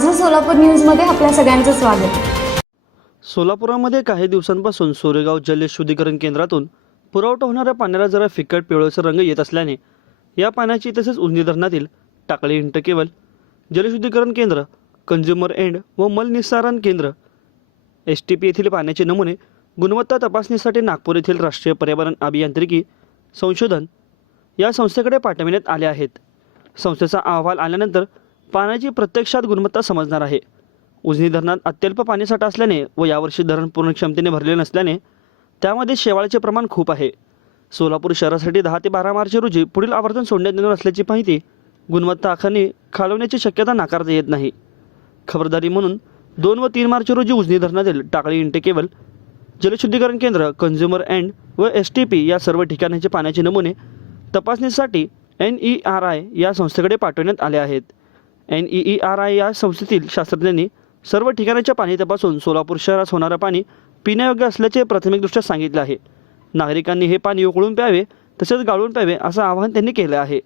माझं सोलापूर न्यूजमध्ये आपल्या सगळ्यांचं स्वागत। सोलापुरामध्ये काही दिवसांपासून सोरेगाव जल शुद्धीकरण केंद्रातून पुरवठा होणाऱ्या पाण्याला जरा फिकट पिवळसर रंग येत असल्याने या पाण्याची तसेच उजनी धरणातील टाकळी इंटरकेबल जलशुद्धीकरण केंद्र, कंझ्युमर एंड व मलनिस्सारण केंद्र STP येथील पाण्याचे नमुने गुणवत्ता तपासणीसाठी नागपूर येथील राष्ट्रीय पर्यावरण अभियांत्रिकी संशोधन या संस्थेकडे पाठविण्यात आले आहेत। संस्थेचा अहवाल आल्यानंतर पाण्याची प्रत्यक्षात गुणवत्ता समजणार आहे। उजनी धरणात अत्यल्प पाणीसाठा असल्याने व यावर्षी धरण पूर्ण क्षमतेने भरले नसल्याने त्यामध्ये शेवाळाचे प्रमाण खूप आहे। सोलापूर शहरासाठी 10 ते 12 मार्च रोजी पुढील आवर्तन सोडण्यात येणार असल्याची माहिती गुणवत्ता आखाने खालवण्याची शक्यता नाकारता येत नाही। खबरदारी म्हणून 2 व 3 मार्च रोजी उजनी धरणातील टाकळी इंटरकेबल जलशुद्धीकरण केंद्र, कंझ्युमर एंड व STP या सर्व ठिकाणांचे पाण्याचे नमुने तपासणीसाठी NERI या संस्थेकडे पाठवण्यात आले आहेत। NERI या संस्थेतील शास्त्रज्ञांनी सर्व ठिकाणाचे पाणी तपासून सोलापूर शहरात होणारे पाणी पिण्यायोग्य असल्याचे प्राथमिकदृष्ट्या सांगितले आहे। नागरिकांनी हे पाणी उकळून प्यावे तसेच गाळून प्यावे असं आवाहन त्यांनी केले आहे।